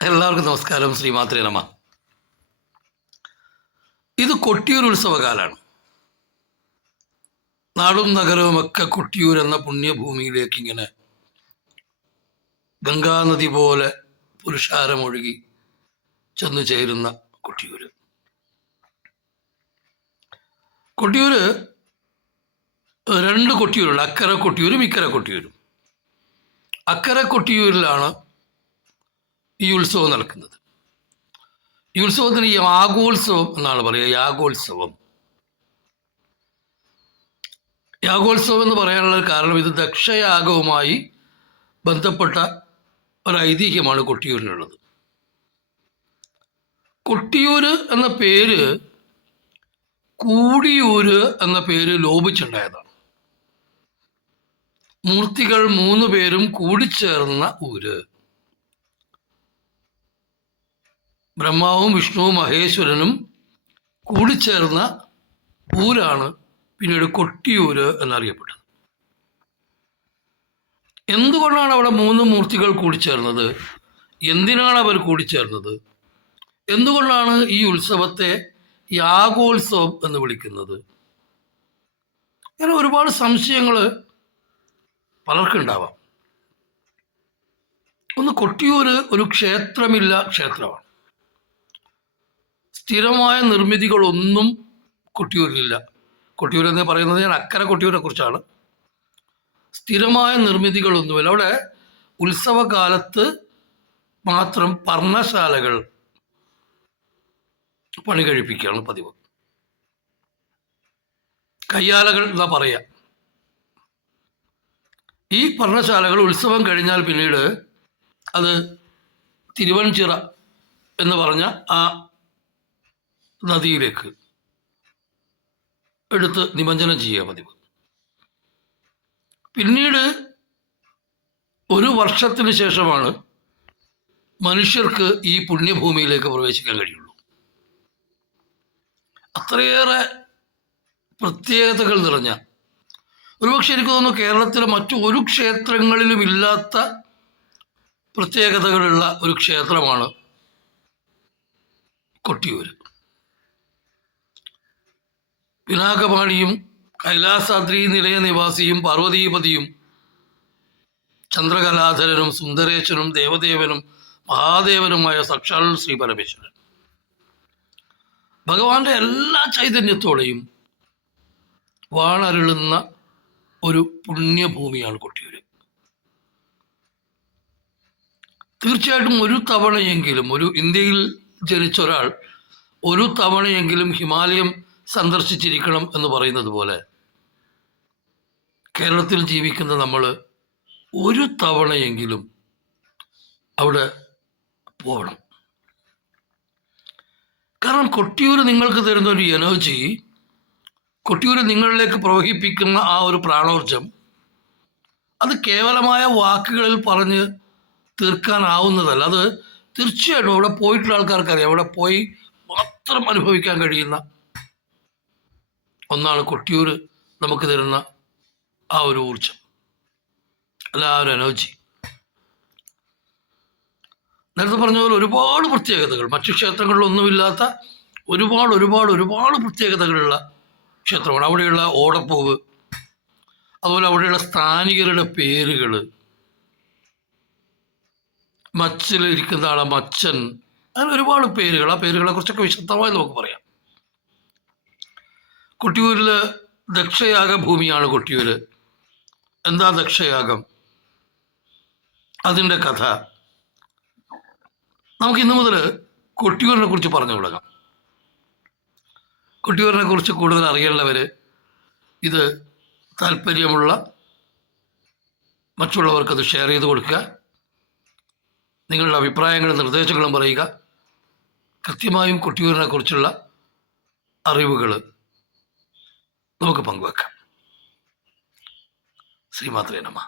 എല്ലാവർക്കും നമസ്കാരം. ശ്രീമാത്രേ നമ. ഇത് കൊട്ടിയൂർ ഉത്സവകാലാണ്. നാടും നഗരവുമൊക്കെ കൊട്ടിയൂർ എന്ന പുണ്യഭൂമിയിലേക്ക് ഇങ്ങനെ ഗംഗാനദി പോലെ പുരുഷാരമൊഴുകി ചെന്നു ചേരുന്ന കൊട്ടിയൂര്. കൊട്ടിയൂര് രണ്ട് കൊട്ടിയൂരുണ്ട്, അക്കരെ കൊട്ടിയൂരും ഇക്കരെ കൊട്ടിയൂരും. അക്കരെ കൊട്ടിയൂരിലാണ് ഈ ഉത്സവം നടക്കുന്നത്. ഈ ഉത്സവത്തിന് യാഗോത്സവം എന്നാണ് പറയുക. യാഗോത്സവം എന്ന് പറയാനുള്ള കാരണം ഇത് ദക്ഷയാഗവുമായി ബന്ധപ്പെട്ട ഒരു ഐതിഹ്യമാണ് കൊട്ടിയൂരിനുള്ളത്. കൊട്ടിയൂര് എന്ന പേര് കൂടിയൂര് എന്ന പേര് ലോപിച്ചുണ്ടായതാണ്. മൂർത്തികൾ 3 പേരും കൂടിച്ചേർന്ന ഊര്. ബ്രഹ്മാവും വിഷ്ണുവും മഹേശ്വരനും കൂടിച്ചേർന്ന ഊരാണ് പിന്നീട് കൊട്ടിയൂര് എന്നറിയപ്പെട്ടത്. എന്തുകൊണ്ടാണ് അവിടെ 3 മൂർത്തികൾ കൂടിച്ചേർന്നത്? എന്തിനാണ് അവർ കൂടിച്ചേർന്നത്? എന്തുകൊണ്ടാണ് ഈ ഉത്സവത്തെ യാഗോത്സവം എന്ന് വിളിക്കുന്നത്? അങ്ങനെ ഒരുപാട് സംശയങ്ങൾ പലർക്കുണ്ടാവാം. ഒന്ന്, കൊട്ടിയൂര് ഒരു ക്ഷേത്രമാണ്. സ്ഥിരമായ നിർമ്മിതികളൊന്നും കൊട്ടിയൂരിലില്ല. കൊട്ടിയൂർ എന്ന് പറയുന്നത് ഞാൻ അക്കരെ കൊട്ടിയൂരെ കുറിച്ചാണ്. സ്ഥിരമായ നിർമ്മിതികളൊന്നുമില്ല. അവിടെ ഉത്സവകാലത്ത് മാത്രം പർണശാലകൾ പണി കഴിപ്പിക്കുകയാണ് പതിവ്. കയ്യാലകൾ എന്നാ പറയാ. ഈ പർണശാലകൾ ഉത്സവം കഴിഞ്ഞാൽ പിന്നീട് അത് തിരുവഞ്ചിറ എന്ന് പറഞ്ഞ ആ നദിയിലേക്ക് എടുത്ത് നിമജ്ജനം ചെയ്യുക പതിവ്. പിന്നീട് 1 വർഷത്തിന് ശേഷമാണ് മനുഷ്യർക്ക് ഈ പുണ്യഭൂമിയിലേക്ക് പ്രവേശിക്കാൻ കഴിയുള്ളൂ. അത്രയേറെ പ്രത്യേകതകൾ നിറഞ്ഞ, ഒരുപക്ഷെ എനിക്ക് തോന്നുന്നു കേരളത്തിലെ മറ്റു ഒരു ക്ഷേത്രങ്ങളിലും ഇല്ലാത്ത പ്രത്യേകതകളുള്ള ഒരു ക്ഷേത്രമാണ് കൊട്ടിയൂര്. പിനാകപാണിയും കൈലാസാദ്രി നിലയ നിവാസിയും പാർവതീപതിയും ചന്ദ്രകലാധരനും സുന്ദരേശനും ദേവദേവനും മഹാദേവനുമായ സാക്ഷാൽ ശ്രീ പരമേശ്വരൻ, ഭഗവാന്റെ എല്ലാ ചൈതന്യത്തോടെയും വാണരുളുന്ന ഒരു പുണ്യഭൂമിയാണ് കൊട്ടിയൂര്. തീർച്ചയായിട്ടും ഒരു തവണയെങ്കിലും, ഒരു ഇന്ത്യയിൽ ജനിച്ച ഒരാൾ ഒരു തവണയെങ്കിലും ഹിമാലയം സന്ദർശിച്ചിരിക്കണം എന്ന് പറയുന്നത് പോലെ കേരളത്തിൽ ജീവിക്കുന്ന നമ്മൾ ഒരു തവണയെങ്കിലും അവിടെ പോകണം. കാരണം കൊട്ടിയൂർ നിങ്ങൾക്ക് തരുന്ന ഒരു എനർജി, കൊട്ടിയൂർ നിങ്ങളിലേക്ക് പ്രവഹിപ്പിക്കുന്ന ആ ഒരു പ്രാണോർജം, അത് കേവലമായ വാക്കുകളിൽ പറഞ്ഞ് തീർക്കാനാവുന്നതല്ല. അത് തീർച്ചയായിട്ടും അവിടെ പോയിട്ടുള്ള ആൾക്കാർക്കറിയാം. അവിടെ പോയി മാത്രം അനുഭവിക്കാൻ കഴിയുന്ന ഒന്നാണ് കൊട്ടിയൂർ നമുക്ക് തരുന്ന ആ ഒരു ഊർജം, അല്ല ആ ഒരു എനർജി. നേരത്തെ പറഞ്ഞ പോലെ ഒരുപാട് പ്രത്യേകതകൾ, മറ്റു ക്ഷേത്രങ്ങളിലൊന്നുമില്ലാത്ത ഒരുപാട് പ്രത്യേകതകളുള്ള ക്ഷേത്രമാണ്. അവിടെയുള്ള ഓടപ്പൂവ്, അതുപോലെ അവിടെയുള്ള സ്ഥാനികരുടെ പേരുകൾ, മച്ചിലിരിക്കുന്ന ആളെ മച്ചൻ, അങ്ങനെ ഒരുപാട് പേരുകൾ. ആ പേരുകളെ കുറിച്ചൊക്കെ വിശദമായി നമുക്ക് പറയാം. കൊട്ടിയൂരിൽ ദക്ഷയാഗ ഭൂമിയാണ് കൊട്ടിയൂര്. എന്താ ദക്ഷയാഗം? അതിൻ്റെ കഥ നമുക്ക് ഇന്നു മുതൽ കൊട്ടിയൂരിനെ കുറിച്ച് പറഞ്ഞു തുടങ്ങാം. കൊട്ടിയൂരിനെ കുറിച്ച് കൂടുതൽ അറിയേണ്ടവർ, ഇത് താല്പര്യമുള്ള മറ്റുള്ളവർക്കത് ഷെയർ ചെയ്ത് കൊടുക്കുക. നിങ്ങളുടെ അഭിപ്രായങ്ങളും നിർദ്ദേശങ്ങളും പറയുക. കൃത്യമായും കൊട്ടിയൂരിനെ കുറിച്ചുള്ള അറിവുകൾ നമുക്ക് പങ്കുവെക്കാം. ശ്രീമാത്രേ നമഃ.